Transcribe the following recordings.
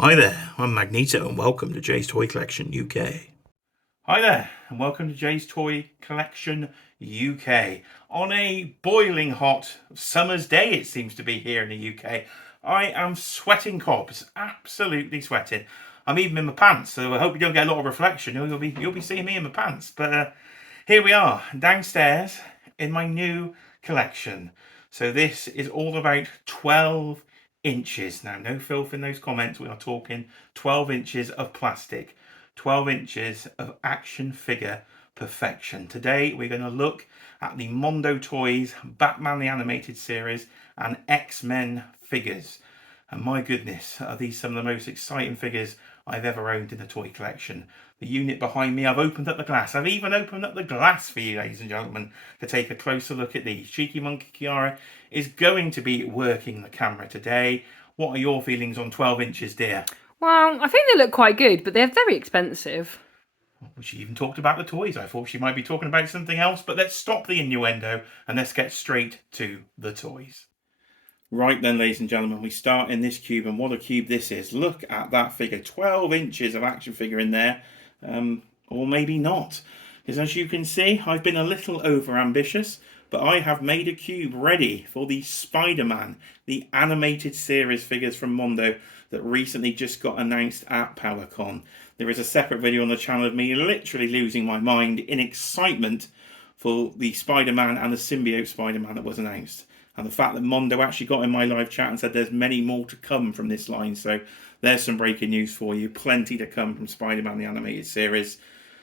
Hi there, I'm Magneto and welcome to Jay's Toy Collection UK. Hi there and welcome to Jay's Toy Collection UK. On a boiling hot summer's day it seems to be here in the UK, I am sweating cobs, absolutely sweating. I'm even in my pants, so I hope you don't get a lot of reflection. You'll be seeing me in my pants. But here we are, downstairs in my new collection. So this is all about 12 inches. Now, no filth in those comments. We are talking 12 inches of plastic, 12 inches of action figure perfection. Today, we're going to look at the Mondo Toys Batman the Animated Series and X-Men figures. And my goodness, are these some of the most exciting figures I've ever owned in a toy collection. The unit behind me, I've opened up the glass. I've even opened up the glass for you, ladies and gentlemen, to take a closer look at these. Cheeky Monkey Kiara is going to be working the camera today. What are your feelings on 12 inches, dear? Well, I think they look quite good, but they're very expensive. She even talked about the toys. I thought she might be talking about something else, but let's stop the innuendo and let's get straight to the toys. Right then, ladies and gentlemen, we start in this cube, and what a cube this is. Look at that figure, 12 inches of action figure in there, or maybe not. Because as you can see, I've been a little over ambitious, but I have made a cube ready for the SpiderMan, the animated series figures from Mondo that recently just got announced at PowerCon. There is a separate video on the channel of me literally losing my mind in excitement for the Spider-Man and the symbiote Spider-Man that was announced. And the fact that Mondo actually got in my live chat and said there's many more to come from this line. So there's some breaking news for you. Plenty to come from Spider-Man the Animated Series.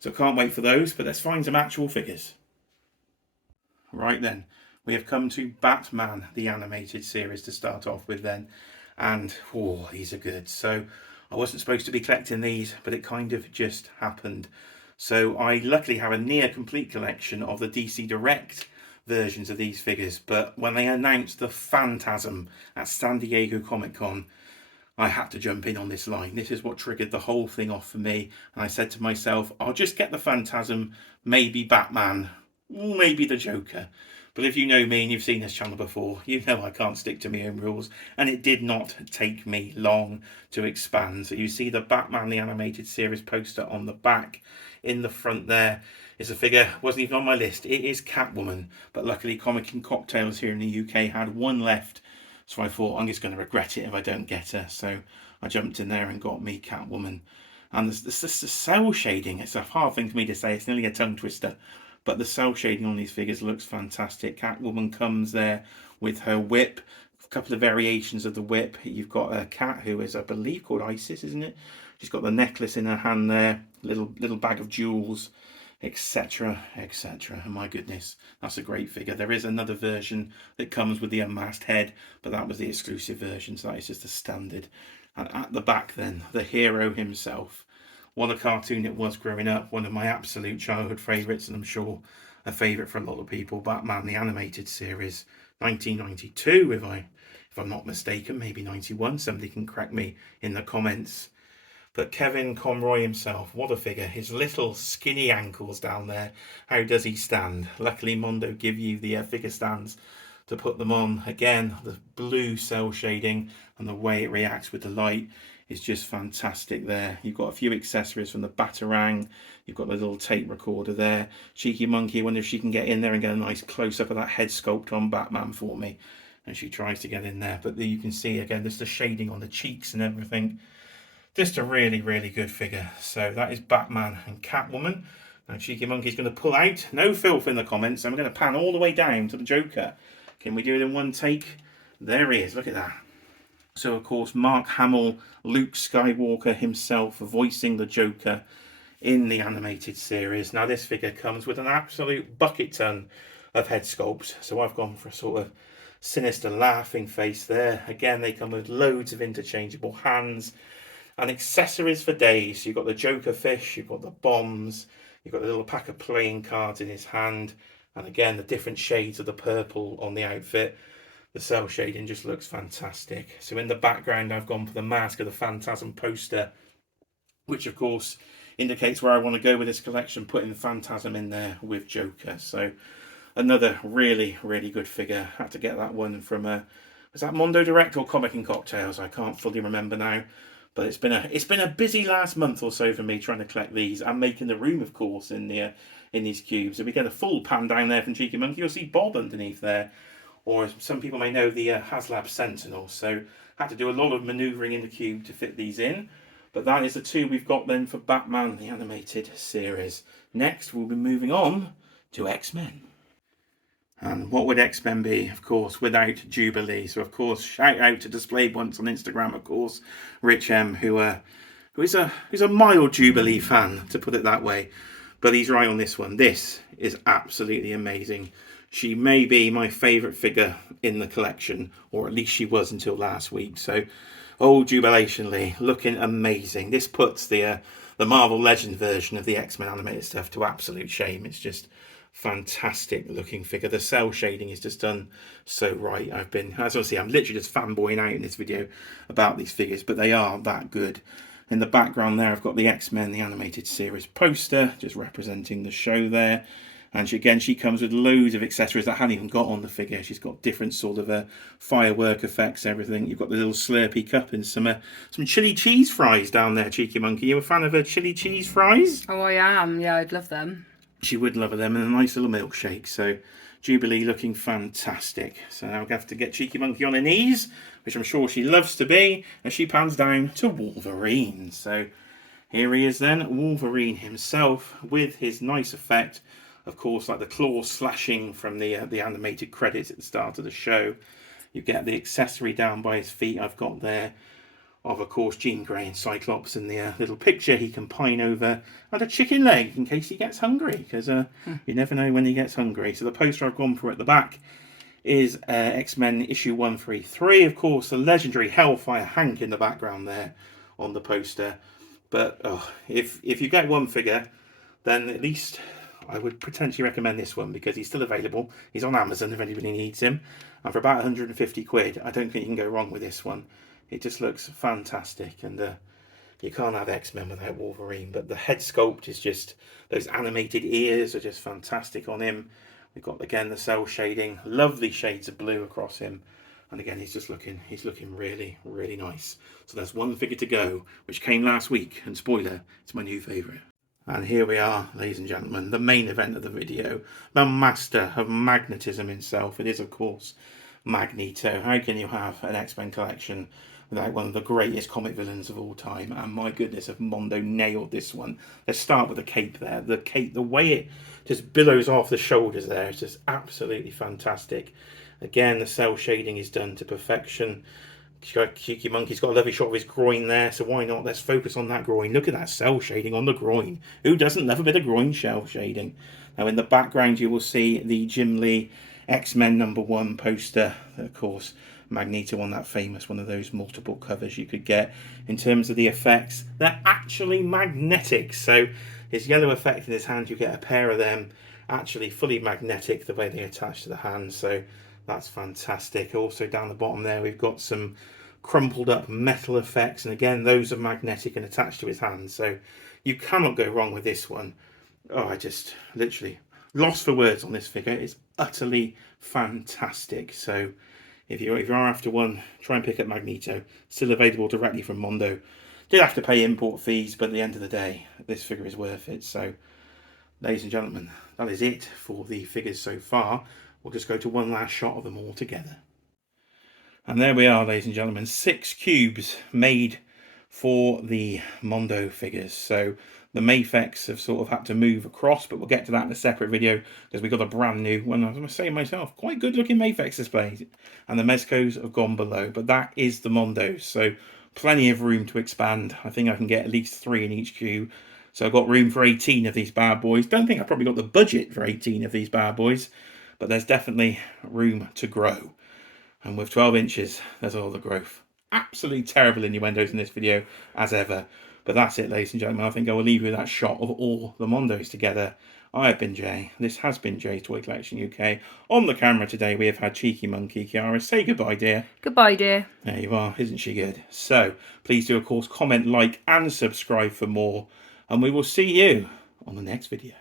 So can't wait for those, but let's find some actual figures. Right then, we have come to Batman the Animated Series to start off with then. And, oh, these are good. So I wasn't supposed to be collecting these, but it kind of just happened. So I luckily have a near complete collection of the DC Direct versions of these figures, but when they announced the Phantasm at San Diego Comic-Con, I had to jump in on this line. This is what triggered the whole thing off for me, and I said to myself, I'll just get the Phantasm, maybe Batman, maybe the Joker. But if you know me and you've seen this channel before, you know I can't stick to my own rules, and it did not take me long to expand. So you see the Batman the Animated Series poster on the back. In the front there is a figure, wasn't even on my list. It is Catwoman, but luckily Comic and Cocktails here in the UK had one left, so I thought I'm just going to regret it if I don't get her. So I jumped in there and got me Catwoman. And the cell shading, it's a hard thing for me to say, it's nearly a tongue twister, but the cell shading on these figures looks fantastic. Catwoman comes there with her whip, a couple of variations of the whip. You've got a cat who is, I believe, called Isis, isn't it? She's got the necklace in her hand there, little bag of jewels, etc, etc. And my goodness, that's a great figure. There is another version that comes with the unmasked head, but that was the exclusive version, so that is just the standard. And at the back then, the hero himself. What a cartoon it was growing up, one of my absolute childhood favourites, and I'm sure a favourite for a lot of people. Batman the Animated Series, 1992 if I'm not mistaken, maybe 91, somebody can correct me in the comments. But Kevin Conroy himself, what a figure. His little skinny ankles down there. How does he stand? Luckily, Mondo give you the figure stands to put them on. Again, the blue cell shading and the way it reacts with the light is just fantastic there. You've got a few accessories from the Batarang. You've got the little tape recorder there. Cheeky Monkey, I wonder if she can get in there and get a nice close-up of that head sculpt on Batman for me. And she tries to get in there. But you can see, again, there's the shading on the cheeks and everything. Just a really, really good figure. So that is Batman and Catwoman. Now Cheeky Monkey's going to pull out. No filth in the comments. I'm going to pan all the way down to the Joker. Can we do it in one take? There he is. Look at that. So, of course, Mark Hamill, Luke Skywalker himself, voicing the Joker in the animated series. Now, this figure comes with an absolute bucket ton of head sculpts. So I've gone for a sort of sinister laughing face there. Again, they come with loads of interchangeable hands and accessories for days. You've got the Joker fish, you've got the bombs, you've got the little pack of playing cards in his hand, and again the different shades of the purple on the outfit. The cell shading just looks fantastic. So in the background I've gone for the Mask of the Phantasm poster, which of course indicates where I want to go with this collection, putting the Phantasm in there with Joker. So another really, really good figure. Had to get that one from was that Mondo Direct or Comic and Cocktails? I can't fully remember now. But it's been a busy last month or so for me trying to collect these and making the room, of course, in these cubes. If we get a full pan down there from Cheeky Monkey, you'll see Bob underneath there, or some people may know the HasLab Sentinel. So had to do a lot of manoeuvring in the cube to fit these in. But that is the two we've got then for Batman, the animated series. Next, we'll be moving on to X-Men. And what would X-Men be, of course, without Jubilee? So, of course, shout out to Displayed Once on Instagram, of course, Rich M, who is a mild Jubilee fan, to put it that way. But he's right on this one. This is absolutely amazing. She may be my favourite figure in the collection, or at least she was until last week. So, old Jubilation Lee, looking amazing. This puts the Marvel Legend version of the X-Men animated stuff to absolute shame. It's just fantastic looking figure. The cell shading is just done so right. As I say, I'm literally just fanboying out in this video about these figures, but they are that good. In the background there, I've got the X-Men, the animated series poster, just representing the show there. And she comes with loads of accessories that I hadn't even got on the figure. She's got different sort of firework effects, everything. You've got the little Slurpee cup and some chili cheese fries down there, Cheeky Monkey. You a fan of her chili cheese fries? Oh, I am. Yeah, I'd love them. She would love them, and a nice little milkshake. So Jubilee looking fantastic. So now we have to get Cheeky Monkey on her knees, which I'm sure she loves to be, as she pans down to Wolverine. So here he is then, Wolverine himself, with his nice effect. Of course, like the claw slashing from the animated credits at the start of the show. You get the accessory down by his feet I've got there of course, Jean Grey and Cyclops in the little picture he can pine over, and a chicken leg in case he gets hungry, because you never know when he gets hungry. So the poster I've gone for at the back is X-Men issue 133. Of course, the legendary Hellfire Hank in the background there on the poster. But if you get one figure, then at least I would potentially recommend this one, because he's still available. He's on Amazon if anybody needs him. And for about 150 quid, I don't think you can go wrong with this one. It just looks fantastic, and you can't have X-Men without Wolverine. But the head sculpt is just, those animated ears are just fantastic on him. We've got, again, the cell shading, lovely shades of blue across him. And again, he's looking really, really nice. So there's one figure to go, which came last week, and spoiler, it's my new favourite. And here we are, ladies and gentlemen, the main event of the video, the master of magnetism himself. It is, of course, Magneto. How can you have an X-Men collection without one of the greatest comic villains of all time? And my goodness, if Mondo nailed this one. Let's start with the cape there. The cape, the way it just billows off the shoulders there, is just absolutely fantastic. Again, the cell shading is done to perfection. Cheeky Monkey's got a lovely shot of his groin there, so why not? Let's focus on that groin. Look at that cell shading on the groin. Who doesn't love a bit of groin cell shading? Now, in the background, you will see the Jim Lee X-Men #1 poster. Of course, Magneto on that famous one of those multiple covers you could get. In terms of the effects, they're actually magnetic. So his yellow effect in his hand, you get a pair of them actually fully magnetic, the way they attach to the hand. So that's fantastic. Also down the bottom there, we've got some crumpled up metal effects, and again, those are magnetic and attached to his hand. So you cannot go wrong with this one. Oh, I just literally lost for words on this figure. It's utterly fantastic. So if you are after one, try and pick up Magneto. Still available directly from Mondo. Did have to pay import fees, but at the end of the day, this figure is worth it. So, ladies and gentlemen, that is it for the figures so far. We'll just go to one last shot of them all together. And there we are, ladies and gentlemen. 6 cubes made for the Mondo figures. So the Mafex have sort of had to move across, but we'll get to that in a separate video, because we've got a brand new one. I was saying myself, quite good looking Mafex display. And the Mezcos have gone below, but that is the Mondos. So plenty of room to expand. I think I can get at least 3 in each cube. So I've got room for 18 of these bad boys. Don't think I've probably got the budget for 18 of these bad boys, but there's definitely room to grow. And with 12 inches, there's all the growth. Absolutely terrible innuendos in this video, as ever. But that's it, ladies and gentlemen. I think I will leave you with that shot of all the Mondos together. I have been Jay. This has been Jay's Toy Collection UK. On the camera today, we have had Cheeky Monkey. Kiara, say goodbye, dear. Goodbye, dear. There you are. Isn't she good? So, please do, of course, comment, like, and subscribe for more. And we will see you on the next video.